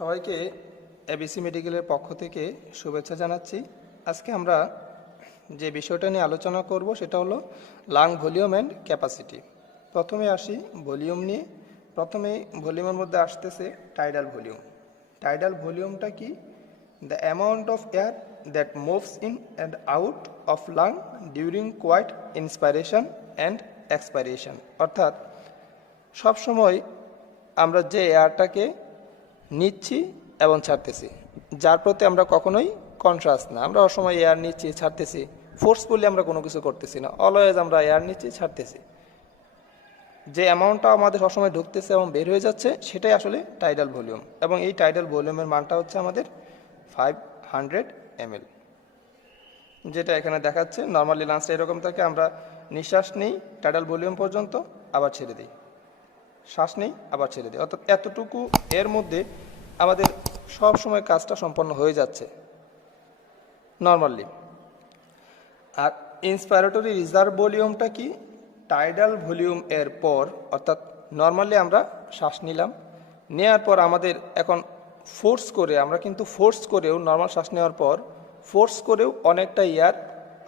সবাইকে এবিসি মেডিকেলের পক্ষ থেকে শুভেচ্ছা জানাচ্ছি। আজকে আমরা যে বিষয়টা নিয়ে আলোচনা করব সেটা হলো লাং ভলিউম অ্যান্ড ক্যাপাসিটি। প্রথমে আসি ভলিউম নিয়ে। প্রথমে ভলিউমের মধ্যে আসতেছে টাইডাল ভলিউম। টাইডাল ভলিউমটা কি? The amount of air that moves in and out of lung during quite inspiration and expiration. অর্থাৎ সবসময় আমরা যে এয়ারটাকে নিচ্ছি এবং ছাড়তেছি, যার প্রতি আমরা কখনোই কনসাস না। আমরা অসময় এয়ার নিচ্ছি ছাড়তেছি, ফোর্সফুলি আমরা কোনো কিছু করতেছি না, অলওয়েজ আমরা এয়ার নিচ্ছি ছাড়তেছি। যে অ্যামাউন্টটা আমাদের সবসময় ঢুকতেছে এবং বের হয়ে যাচ্ছে সেটাই আসলে টাইডাল ভলিউম। এবং এই টাইডাল ভলিউমের মানটা হচ্ছে আমাদের 500 ml, যেটা এখানে দেখাচ্ছে। নর্মালি লাঞ্চটা এরকম থাকে, আমরা নিঃশ্বাস নিই টাইডাল ভলিউম পর্যন্ত, আবার ছেড়ে দিই, শ্বাস নেই আবার ছেড়ে দিই। অর্থাৎ এতটুকু এর মধ্যে আমাদের সব সময় কাজটা সম্পন্ন হয়ে যাচ্ছে নর্মালি। আর ইন্সপাইরেটরি রিজার্ভ ভলিউমটা কি? টাইডাল ভলিউম এর পর, অর্থাৎ নর্মালি আমরা শ্বাস নিলাম, নেওয়ার পর আমাদের এখন ফোর্স করে, আমরা কিন্তু ফোর্স করেও নর্মাল শ্বাস নেওয়ার পর ফোর্স করেও অনেকটা এয়ার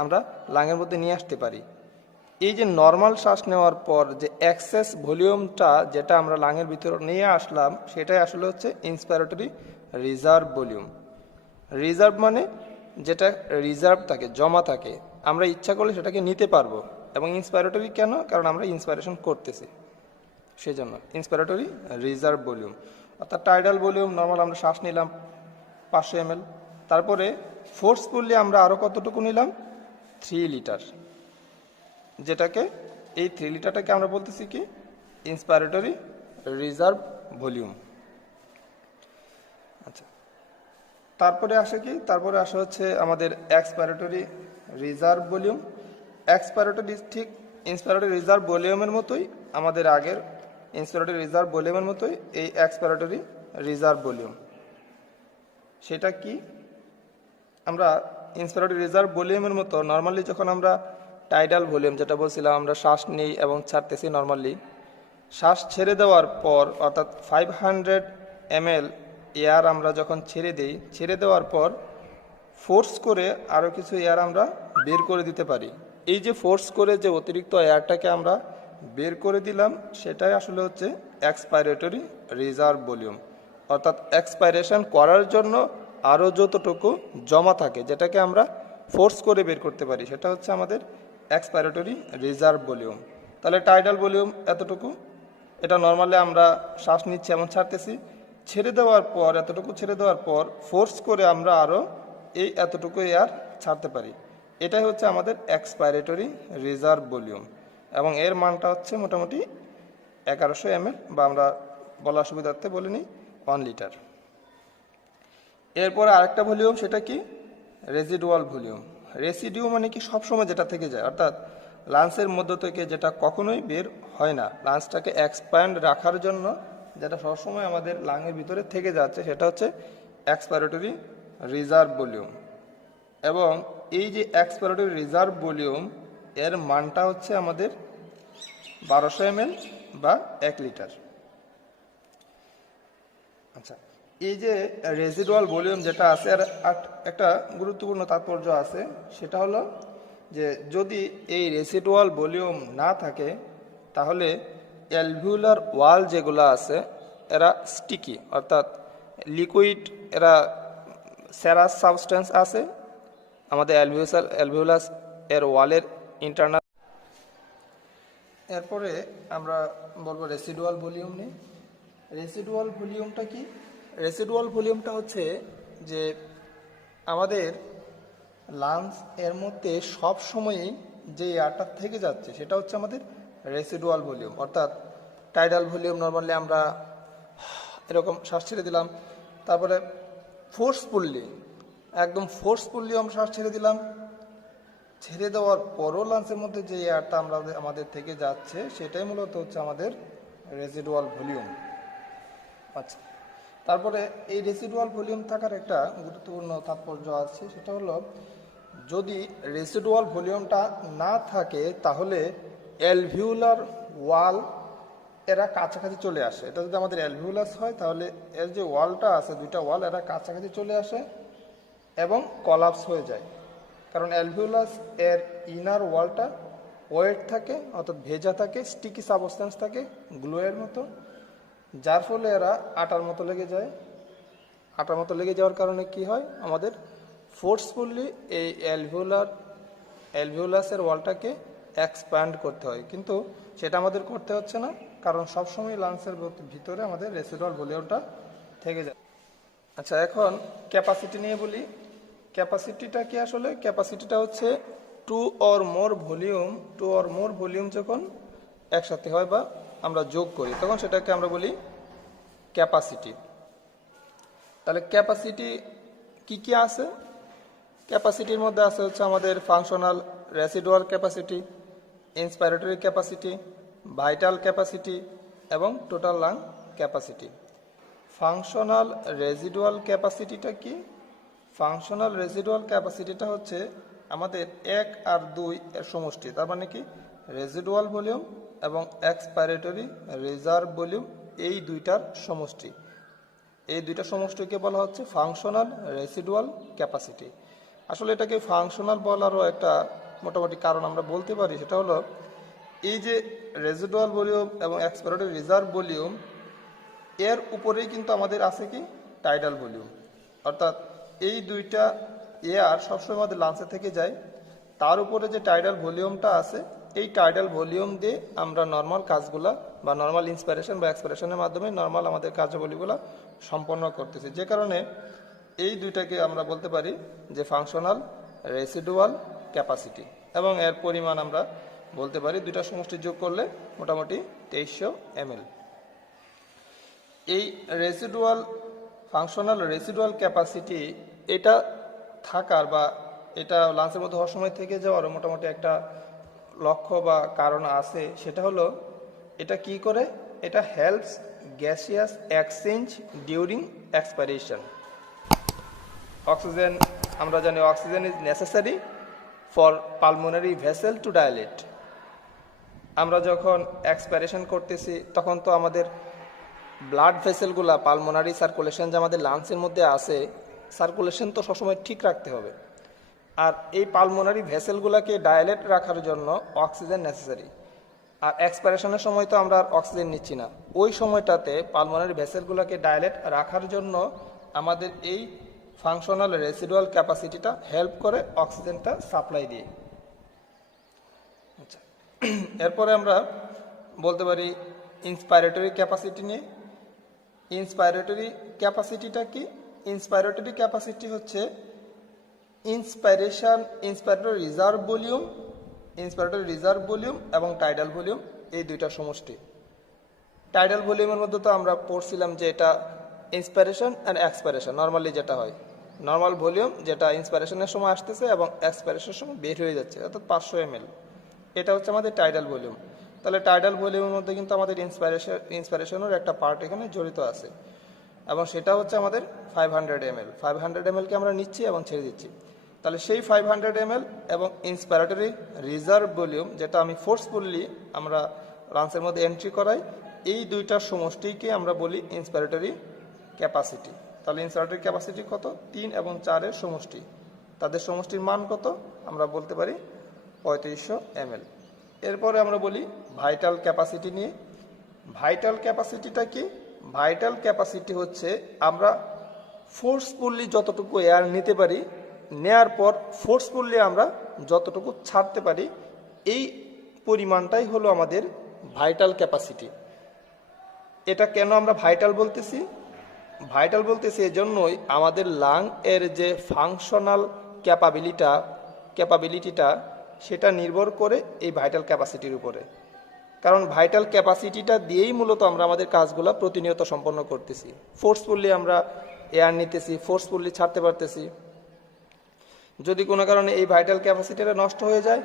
আমরা লাংয়ের মধ্যে নিয়ে আসতে পারি। এই যে নর্মাল শ্বাস নেওয়ার পর যে এক্সেস ভলিউমটা যেটা আমরা লাংয়ের ভিতরে নিয়ে আসলাম, সেটাই আসলে হচ্ছে ইন্সপাইরেটরি রিজার্ভ ভলিউম। রিজার্ভ মানে যেটা রিজার্ভ থাকে, জমা থাকে, আমরা ইচ্ছা করলে সেটাকে নিতে পারবো। এবং ইন্সপাইরেটরি কেন? কারণ আমরা ইন্সপাইরেশন করতেছি, সেই জন্য ইন্সপাইরেটরি রিজার্ভ ভলিউম। অর্থাৎ টাইডাল ভলিউম নর্মাল আমরা শ্বাস নিলাম 500 ml, তারপরে ফোর্সফুলি আমরা আরও কতটুকু নিলাম? 3 লিটার, যেটাকে এই 3 লিটারটাকে আমরা বলতেছি কি? ইন্সপাইরেটরি রিজার্ভ ভলিউম। আচ্ছা, তারপরে আসে কি? তারপরে আসা হচ্ছে আমাদের এক্সপাইরেটরি রিজার্ভ ভলিউম। এক্সপাইরেটরি ঠিক ইন্সপাইরেটরি রিজার্ভ ভলিউমের মতোই, আমাদের আগের ইন্সপাইরেটরি রিজার্ভ ভলিউমের মতোই এই এক্সপাইরেটরি রিজার্ভ ভলিউম। সেটা কি? আমরা ইন্সপাইরেটরি রিজার্ভ ভলিউমের মতো নর্মালি যখন আমরা টাইডাল ভলিউম যেটা বলছিলাম, আমরা শ্বাস নিই এবং ছাড়তেছি নর্মালি, শ্বাস ছেড়ে দেওয়ার পর অর্থাৎ 500 ml এয়ার আমরা যখন ছেড়ে দিই, ছেড়ে দেওয়ার পর ফোর্স করে আরও কিছু এয়ার আমরা বের করে দিতে পারি। এই যে ফোর্স করে যে অতিরিক্ত এয়ারটাকে আমরা বের করে দিলাম, সেটাই আসলে হচ্ছে এক্সপাইরেটরি রিজার্ভ ভলিউম। অর্থাৎ এক্সপাইরেশন করার জন্য আরও যতটুকু জমা থাকে, যেটাকে আমরা ফোর্স করে বের করতে পারি, সেটা হচ্ছে আমাদের এক্সপাইরেটরি রিজার্ভ ভলিউম। তাহলে টাইডাল ভলিউম এতটুকু, এটা নর্মালি আমরা শ্বাস নিচ্ছি এবং ছাড়তেছি, ছেড়ে দেওয়ার পর এতটুকু ছেড়ে দেওয়ার পর ফোর্স করে আমরা আরও এই এতটুকু এয়ার ছাড়তে পারি। এটাই হচ্ছে আমাদের এক্সপাইরেটরি রিজার্ভ ভলিউম। এবং এর মানটা হচ্ছে মোটামুটি 1100 ml, বা আমরা বলার সুবিধার্থে বলে নিই 1 লিটার। এরপরে আরেকটা ভলিউম, সেটা কি? Residual volume. রেসিডিউ মানে কি? সবসময় যেটা থেকে যায়, অর্থাৎ লাঞ্চের মধ্য থেকে যেটা কখনোই বের হয় না, লাঞ্চটাকে এক্সপ্যান্ড রাখার জন্য যেটা সবসময় আমাদের লাংয়ের ভিতরে থেকে যাচ্ছে, সেটা হচ্ছে এক্সপাইরেটরি রিজার্ভ ভলিউম। এবং এই যে এক্সপাইরেটরি রিজার্ভ ভলিউম, এর মানটা হচ্ছে আমাদের 1200 ml বা 1 লিটার। আচ্ছা, এই যে রেসিডুয়াল ভলিউম যেটা আছে, আর একটা গুরুত্বপূর্ণ তাৎপর্য আছে, সেটা হলো যে যদি এই রেসিডুয়াল ভলিউম না থাকে, তাহলে অ্যালভিউলার ওয়াল যেগুলো আছে এরা স্টিকি, অর্থাৎ লিকুইড, এরা সেরাস সাবস্টেন্স আছে আমাদের অ্যালভিউলাস এর ওয়ালের ইন্টারনাল। এরপরে আমরা বলবো রেসিডুয়াল ভলিউম নিয়ে। রেসিডুয়াল ভলিউমটা কি? রেসিডুয়াল ভলিউমটা হচ্ছে যে আমাদের লাংস এর মধ্যে সব সময়ই যে এয়ারটা থেকে যাচ্ছে, সেটা হচ্ছে আমাদের রেসিডুয়াল ভলিউম। অর্থাৎ টাইডাল ভলিউম নর্মালি আমরা এরকম শ্বাস ছেড়ে দিলাম, তারপরে ফোর্সফুলি, একদম ফোর্সফুলি আমরা শ্বাস ছেড়ে দিলাম, ছেড়ে দেওয়ার পরও লাংসের মধ্যে যে এয়ারটা আমাদের থেকে যাচ্ছে, সেটাই মূলত হচ্ছে আমাদের রেসিডুয়াল ভলিউম। আচ্ছা, তারপরে এই রেসিডুয়াল ভলিউম থাকার একটা গুরুত্বপূর্ণ তাৎপর্য আছে, সেটা হলো যদি রেসিডুয়াল ভলিউমটা না থাকে, তাহলে অ্যালভিউলার ওয়াল এরা কাছাকাছি চলে আসে। এটা যদি আমাদের অ্যালভিউলাস হয় তাহলে এর যে ওয়ালটা আছে, দুইটা ওয়াল, এরা কাছাকাছি চলে আসে এবং কলাপস হয়ে যায়। কারণ অ্যালভিউলাস এর ইনার ওয়ালটা ওয়েট থাকে, অর্থাৎ ভেজা থাকে, স্টিকি সাবস্টেন্স থাকে গ্লুয়ের মতো, যার ফলে এরা আটার মতো লেগে যায়। আটার মতো লেগে যাওয়ার কারণে কি হয়, আমাদের ফোর্সফুলি এই অ্যালভিউলাসের ওয়ালটাকে এক্সপ্যান্ড করতে হয়, কিন্তু সেটা আমাদের করতে হচ্ছে না, কারণ সবসময় লাংসের ভিতরে আমাদের রেসিডুয়াল ভলিউমটা থেকে যায়। আচ্ছা, এখন ক্যাপাসিটি নিয়ে বলি। ক্যাপাসিটিটা কি আসলে? ক্যাপাসিটিটা হচ্ছে টু অর মোর ভলিউম যখন একসাথে হয় বা আমরা যোগ করি তখন সেটাকে আমরা বলি ক্যাপাসিটি। তাহলে ক্যাপাসিটি কি কি আছে? ক্যাপাসিটির মধ্যে আছে হচ্ছে আমাদের functional residual capacity, inspiratory capacity, vital capacity এবং total lung capacity. Functional residual ক্যাপাসিটিটা কি? ফাংশনাল রেসিডুয়াল ক্যাপাসিটিটা হচ্ছে আমাদের 1 আর 2 এর সমষ্টি। তার মানে কি, রেসিডুয়াল ভলিউম এবং এক্সপাইরেটরি রিজার্ভ ভলিউম, এই দুইটার সমষ্টি। এই দুইটা সমষ্টিকে বলা হচ্ছে ফাংশনাল রেসিডুয়াল ক্যাপাসিটি। আসলে এটাকে ফাংশনাল বলারও একটা মোটামুটি কারণ আমরা বলতে পারি, সেটা হলো এই যে রেসিডুয়াল ভলিউম এবং এক্সপাইরেটরি রিজার্ভ ভলিউম, এর উপরেই কিন্তু আমাদের আছে কি টাইডাল ভলিউম। অর্থাৎ এই দুইটা এয়ার সবসময় আমাদের লাঞ্চে থেকে যায়, তার উপরে যে টাইডাল ভলিউমটা আছে, এই টাইডাল ভলিউম দিয়ে আমরা নর্মাল কাজগুলা বা নর্মাল ইন্সপাইরেশন বা এক্সপাইরেশনের মাধ্যমে নর্মাল আমাদের কার্যাবলীগুলো সম্পন্ন করতেছি। যে কারণে এই দুইটাকে আমরা বলতে পারি যে ফাংশনাল রেসিডুয়াল ক্যাপাসিটি, এবং এর পরিমাণ আমরা বলতে পারি দুইটা সমষ্টি যোগ করলে মোটামুটি 2300 ml। এই ফাংশনাল রেসিডুয়াল ক্যাপাসিটি, এটা থাকার বা এটা লাঞ্চের মধ্যে হওয়ার সময় থেকে যাওয়ারও মোটামুটি একটা লক্ষ্য বা কারণ আছে। সেটা হলো, এটা কি করে? এটা helps gaseous exchange during expiration. Oxygen, আমরা জানি oxygen is necessary for pulmonary vessel to dilate. আমরা যখন এক্সপাইরেশন করতেছি তখন তো আমাদের ব্লাড ভেসেলগুলা, পালমোনারি সার্কুলেশন যে আমাদের লাংসের মধ্যে আছে, সার্কুলেশন তো সবসময় ঠিক রাখতে হবে। আর এই পালমোনারি ভেসেলগুলোকে ডাইলেট রাখার জন্য অক্সিজেন নেসেসারি। আর এক্সপাইরেশনের সময় তো আমরা আর অক্সিজেন নিচ্ছি না, ওই সময়টাতে পালমোনারি ভেসেলগুলোকে ডাইলেট রাখার জন্য আমাদের এই ফাংশনাল রেসিডুয়াল ক্যাপাসিটিটা হেল্প করে অক্সিজেনটা সাপ্লাই দিয়ে। আচ্ছা, এরপরে আমরা বলতে পারি ইন্সপাইরেটরি ক্যাপাসিটি নিয়ে। ইন্সপাইরেটরি ক্যাপাসিটিটা কি? ইন্সপাইরেটরি ক্যাপাসিটি হচ্ছে ইন্সপাইরেটরি রিজার্ভ ভলিউম এবং টাইডাল ভলিউম, এই দুইটা সমষ্টি। টাইডাল ভলিউমের মধ্যে তো আমরা পড়ছিলাম যে এটা ইন্সপাইরেশন অ্যান্ড এক্সপাইরেশন, নর্মালি যেটা হয়, নর্মাল ভলিউম যেটা ইন্সপাইরেশনের সময় আসতেছে এবং এক্সপাইরেশনের সময় বের হয়ে যাচ্ছে, অর্থাৎ 500 ml, এটা হচ্ছে আমাদের টাইডাল ভলিউম। তাহলে টাইডাল ভলিউমের মধ্যে কিন্তু আমাদের ইন্সপাইরেশনের একটা পার্ট এখানে জড়িত আছে, এবং সেটা হচ্ছে আমাদের 500 ml। 500 ml-কে আমরা নিচ্ছি এবং ছেড়ে দিচ্ছি। তাহলে সেই 500 ml এবং ইন্সপাইরেটরি রিজার্ভ ভলিউম, যেটা আমি ফোর্সফুলি আমরা লাংসের মধ্যে এন্ট্রি করাই, এই দুইটার সমষ্টিকে আমরা বলি ইন্সপাইরেটরি ক্যাপাসিটি। তাহলে ইন্সপাইরেটরি ক্যাপাসিটি কত? 3 এবং 4-এর সমষ্টি। তাদের সমষ্টির মান কত? আমরা বলতে পারি 3500 ml। এরপরে আমরা বলি ভাইটাল ক্যাপাসিটি নিয়ে। ভাইটাল ক্যাপাসিটিটা কি? ভাইটাল ক্যাপাসিটি হচ্ছে আমরা ফোর্সফুলি যতটুকু এয়ার নিতে পারি, নেয়ার পর ফোর্সফুলি আমরা যতটুকু ছাড়তে পারি, এই পরিমাণটাই হলো আমাদের ভাইটাল ক্যাপাসিটি। এটা কেন আমরা ভাইটাল বলতেছি? ভাইটাল বলতেছি এজন্যই, আমাদের লাং এর যে ফাংশনাল ক্যাপাবিলিটিটা সেটা নির্ভর করে এই ভাইটাল ক্যাপাসিটির উপরে। কারণ ভাইটাল ক্যাপাসিটিটা দিয়েই মূলত আমরা আমাদের কাজগুলো প্রতিনিয়ত সম্পন্ন করতেছি। ফোর্সফুলি আমরা এয়ার নিতেছি, ফোর্সফুলি ছাড়তে পারতেছি। যদি কোনো কারণে এই ভাইটাল ক্যাপাসিটিটা নষ্ট হয়ে যায়,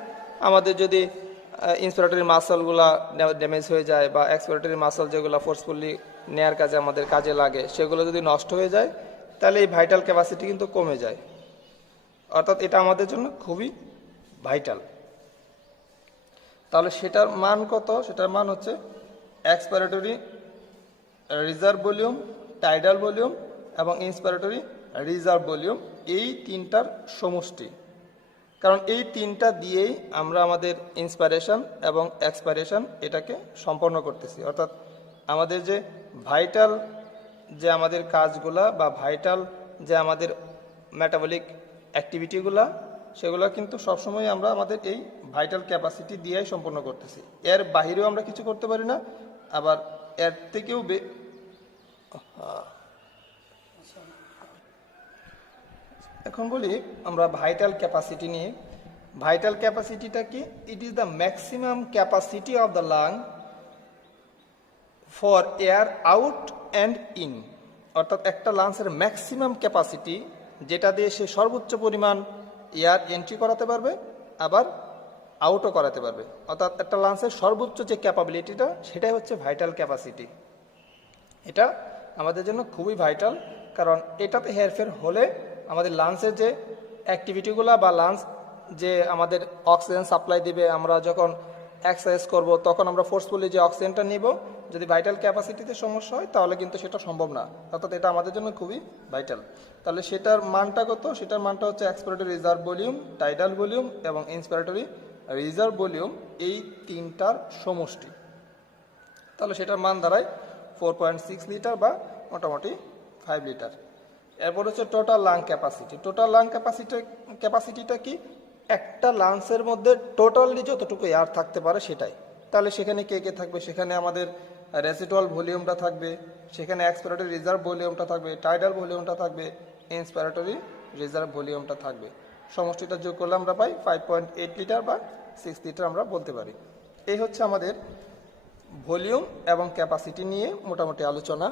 আমাদের যদি ইন্সপাইরেটরি মাসলগুলা ড্যামেজ হয়ে যায় বা এক্সপাইরেটরি মাসল যেগুলো ফোর্সফুলি নেয়ার কাজে আমাদের কাজে লাগে, সেগুলো যদি নষ্ট হয়ে যায়, তাহলে এই ভাইটাল ক্যাপাসিটি কিন্তু কমে যায়। অর্থাৎ এটা আমাদের জন্য খুবই ভাইটাল। তাহলে সেটার মান কত? সেটার মান হচ্ছে এক্সপাইরেটরি রিজার্ভ ভলিউম, টাইডাল ভলিউম এবং ইন্সপাইরেটরি রিজার্ভ ভলিউম, এই তিনটার সমষ্টি। কারণ এই তিনটা দিয়েই আমরা আমাদের ইন্সপাইরেশন এবং এক্সপাইরেশন এটাকে সম্পন্ন করতেছি। অর্থাৎ আমাদের যে ভাইটাল যে আমাদের কাজগুলা বা ভাইটাল যে আমাদের মেটাবলিক অ্যাক্টিভিটিগুলা, সেগুলো কিন্তু সবসময় আমরা আমাদের এই ভাইটাল ক্যাপাসিটি দিয়েই সম্পন্ন করতেছি। এর বাহিরেও আমরা কিছু করতে পারি না, আবার এর থেকেও এখন বলি আমরা ভাইটাল ক্যাপাসিটি নিয়ে। ভাইটাল ক্যাপাসিটিটা কি? It is the maximum capacity of the lung for air out and in. অর্থাৎ একটা লাংসের ম্যাক্সিমাম ক্যাপাসিটি, যেটা দিয়ে সে সর্বোচ্চ পরিমাণ এয়ার এন্ট্রি করাতে পারবে আবার আউটও করাতে পারবে। অর্থাৎ একটা লাংসের সর্বোচ্চ যে ক্যাপাবিলিটিটা, সেটাই হচ্ছে ভাইটাল ক্যাপাসিটি। এটা আমাদের জন্য খুবই ভাইটাল, কারণ এটাতে হেরফের হলে আমাদের লাংসের যে অ্যাক্টিভিটিগুলো বা লাংস যে আমাদের অক্সিজেন সাপ্লাই দিবে, আমরা যখন এক্সারসাইজ করব তখন আমরা ফোর্সফুলি যে অক্সিজেনটা নিব, যদি ভাইটাল ক্যাপাসিটিতে সমস্যা হয় তাহলে কিন্তু সেটা সম্ভব না। অর্থাৎ এটা আমাদের জন্য খুবই ভাইটাল। তাহলে সেটার মানটা কত? সেটার মানটা হচ্ছে এক্সপাইরেটরি রিজার্ভ ভলিউম, টাইডাল ভলিউম এবং ইন্সপাইরেটরি রিজার্ভ ভলিউম, এই তিনটার সমষ্টি। তাহলে সেটার মান দাঁড়ায় 4.6 লিটার বা মোটামুটি 5 লিটার। এরপর হচ্ছে total lung capacity. Total lung ক্যাপাসিটিটা কি? একটা লাংসের মধ্যে টোটালি যতটুকু এয়ার থাকতে পারে সেটাই। তাহলে সেখানে কে কে থাকবে? সেখানে আমাদের রেসিডুয়াল ভলিউমটা থাকবে, সেখানে এক্সপাইরেটরি রিজার্ভ ভলিউমটা থাকবে, টাইডাল ভলিউমটা থাকবে, ইন্সপাইরেটরি রিজার্ভ ভলিউমটা থাকবে। সমষ্টিটা যোগ করলে আমরা পাই 5.8 লিটার বা 6 লিটার আমরা বলতে পারি। এই হচ্ছে আমাদের ভলিউম এবং ক্যাপাসিটি নিয়ে মোটামুটি আলোচনা।